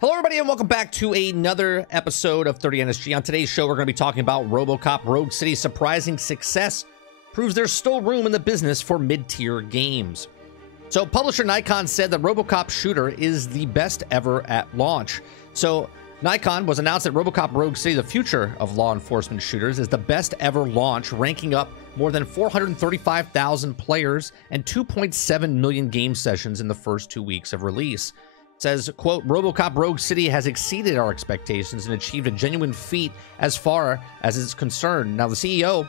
Hello everybody and welcome back to another episode of 30 NSG. On today's show, we're going to be talking about RoboCop Rogue City's surprising success proves there's still room in the business for mid-tier games. So publisher Nacon said that RoboCop shooter is the best ever at launch. So Nacon was announced that RoboCop Rogue City, the future of law enforcement shooters, is the best ever launch, ranking up more than 435,000 players and 2.7 million game sessions in the first 2 weeks of release. Says, quote, RoboCop Rogue City has exceeded our expectations and achieved a genuine feat as far as it's concerned. Now, the CEO,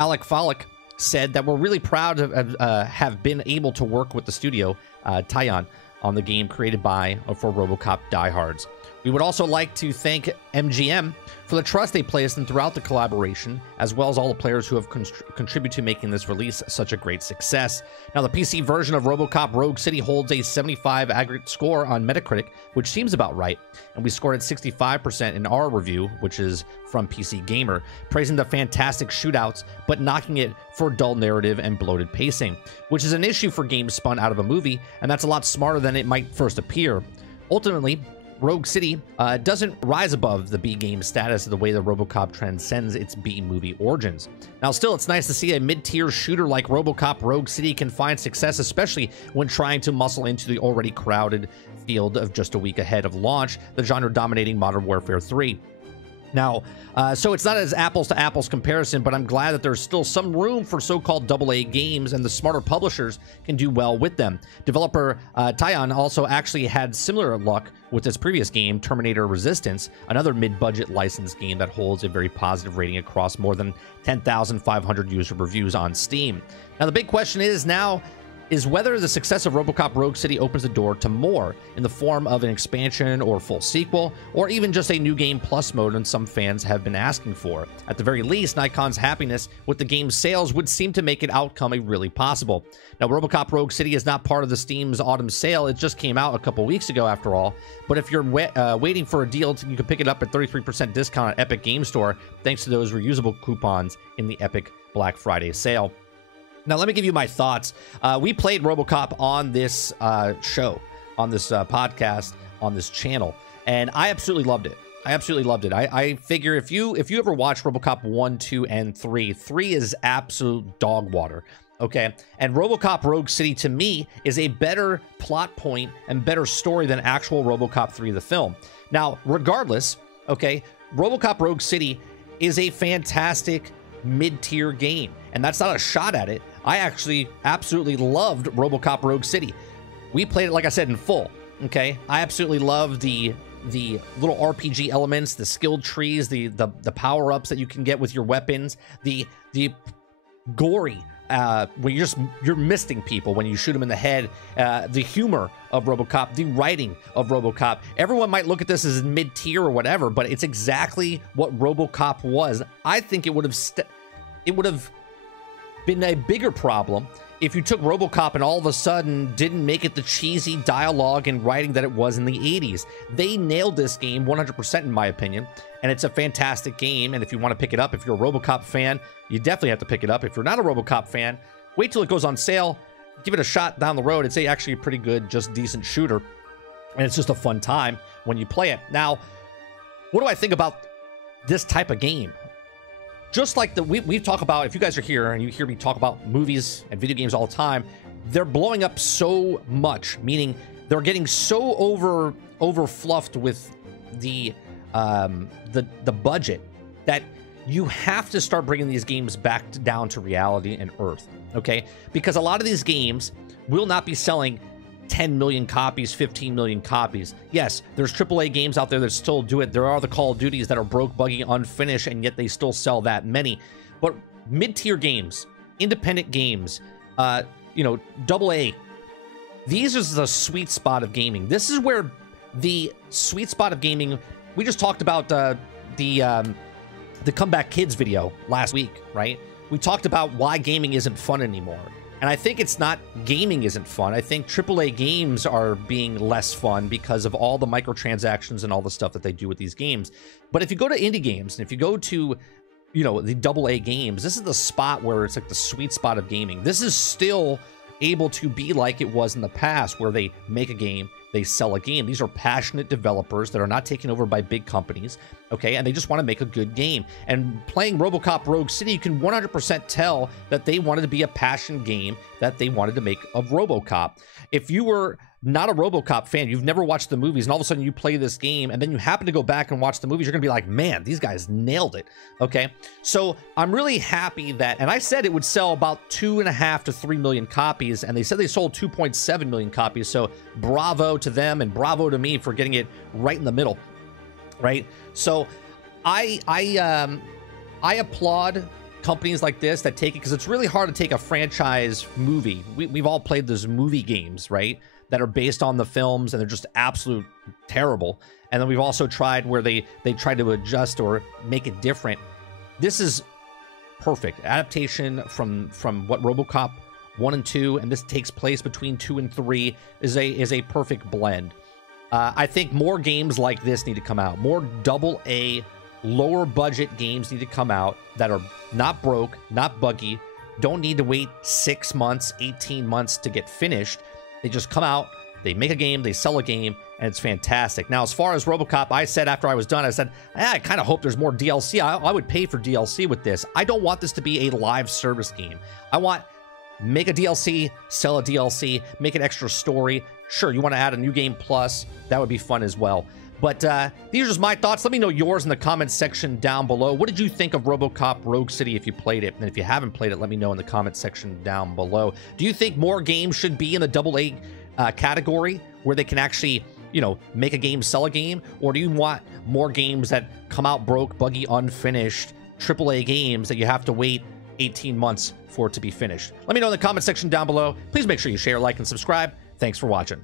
Alec Fallick, said that we're really proud to have been able to work with the studio, Teyon, on the game created by for RoboCop diehards. We would also like to thank MGM for the trust they placed in throughout the collaboration, as well as all the players who have contributed to making this release such a great success. Now, the PC version of RoboCop Rogue City holds a 75 aggregate score on Metacritic, which seems about right, and we scored at 65% in our review, which is from PC Gamer, praising the fantastic shootouts, but knocking it for dull narrative and bloated pacing, which is an issue for games spun out of a movie, and that's a lot smarter than it might first appear. Ultimately, Rogue City doesn't rise above the B-game status of the way the RoboCop transcends its B-movie origins. Now, still, it's nice to see a mid-tier shooter like RoboCop Rogue City can find success, especially when trying to muscle into the already crowded field of just a week ahead of launch, the genre-dominating Modern Warfare 3. Now, so it's not as apples to apples comparison, but I'm glad that there's still some room for so-called AA games and the smarter publishers can do well with them. Developer Teyon also actually had similar luck with its previous game, Terminator Resistance, another mid-budget licensed game that holds a very positive rating across more than 10,500 user reviews on Steam. Now, the big question is whether the success of RoboCop Rogue City opens the door to more in the form of an expansion or full sequel, or even just a new game plus mode and some fans have been asking for. At the very least, Nacon's happiness with the game's sales would seem to make it outcome a really possible. Now, RoboCop Rogue City is not part of the Steam's autumn sale. It just came out a couple weeks ago after all, but if you're waiting for a deal, you can pick it up at 33% discount at Epic Game Store thanks to those reusable coupons in the Epic Black Friday sale. Now, let me give you my thoughts. We played RoboCop on this show, on this podcast, on this channel, and I absolutely loved it. I figure if you ever watch RoboCop 1, 2, and 3, 3 is absolute dog water, okay? And RoboCop Rogue City, to me, is a better plot point and better story than actual RoboCop 3, the film. Now, regardless, okay, RoboCop Rogue City is a fantastic mid-tier game, and that's not a shot at it. I actually absolutely loved RoboCop Rogue City. We played it, like I said, in full, okay? I absolutely love the little RPG elements, the skill trees, the power-ups that you can get with your weapons, the gory, where you're misting people when you shoot them in the head, the humor of RoboCop, the writing of RoboCop. Everyone might look at this as mid-tier or whatever, but it's exactly what RoboCop was. I think it would have been a bigger problem if you took RoboCop and all of a sudden didn't make it the cheesy dialogue and writing that it was in the 80s. They nailed this game 100% in my opinion, and it's a fantastic game, and if you want to pick it up, if you're a RoboCop fan, you definitely have to pick it up. If you're not a RoboCop fan, wait till it goes on sale, give it a shot down the road. It's actually a pretty good, just decent shooter, and it's just a fun time when you play it. Now, what do I think about this type of game? Just like we talk about, if you guys are here and you hear me talk about movies and video games all the time, they're blowing up so much, meaning they're getting so over fluffed with the budget that you have to start bringing these games back down to reality and earth, okay? Because a lot of these games will not be selling 10 million copies, 15 million copies. Yes, there's AAA games out there that still do it. There are the Call of Duties that are broke, buggy, unfinished, and yet they still sell that many. But mid-tier games, independent games, you know, AA, these are the sweet spot of gaming. This is where the sweet spot of gaming, we just talked about the Comeback Kids video last week, right? We talked about why gaming isn't fun anymore. And I think it's not gaming isn't fun. I think AAA games are being less fun because of all the microtransactions and all the stuff that they do with these games. But if you go to indie games, and if you go to, you know, the AA games, this is the spot where it's like the sweet spot of gaming. This is still able to be like it was in the past, where they make a game, they sell a game. These are passionate developers that are not taken over by big companies, okay? And they just want to make a good game. And playing RoboCop Rogue City, you can 100% tell that they wanted to be a passion game, that they wanted to make of RoboCop. If you were not a RoboCop fan, you've never watched the movies, and all of a sudden you play this game, and then you happen to go back and watch the movies, you're gonna be like, man, these guys nailed it, okay? So I'm really happy that, and I said it would sell about 2.5 to 3 million copies, and they said they sold 2.7 million copies, so bravo to them, and bravo to me for getting it right in the middle, right? So I applaud companies like this that take it, because it's really hard to take a franchise movie. We've all played those movie games, right, that are based on the films, and they're just absolute terrible. And then we've also tried where they try to adjust or make it different. This is perfect adaptation from what RoboCop 1 and 2, and this takes place between 2 and 3, is a perfect blend. I think more games like this need to come out. More AA, lower budget games need to come out that are not broke, not buggy, don't need to wait 6 months, 18 months to get finished. They just come out, they make a game, they sell a game, and it's fantastic. Now, as far as RoboCop, I said after I was done, I said, I kind of hope there's more DLC. I would pay for DLC with this. I don't want this to be a live service game. I want, make a DLC, sell a DLC, make an extra story. Sure, you want to add a new game plus, that would be fun as well. But these are just my thoughts. Let me know yours in the comments section down below. What did you think of RoboCop Rogue City if you played it? And if you haven't played it, let me know in the comments section down below. Do you think more games should be in the AA category, where they can actually, you know, make a game, sell a game? Or do you want more games that come out broke, buggy, unfinished, AAA games that you have to wait 18 months for it to be finished? Let me know in the comment section down below. Please make sure you share, like, and subscribe. Thanks for watching.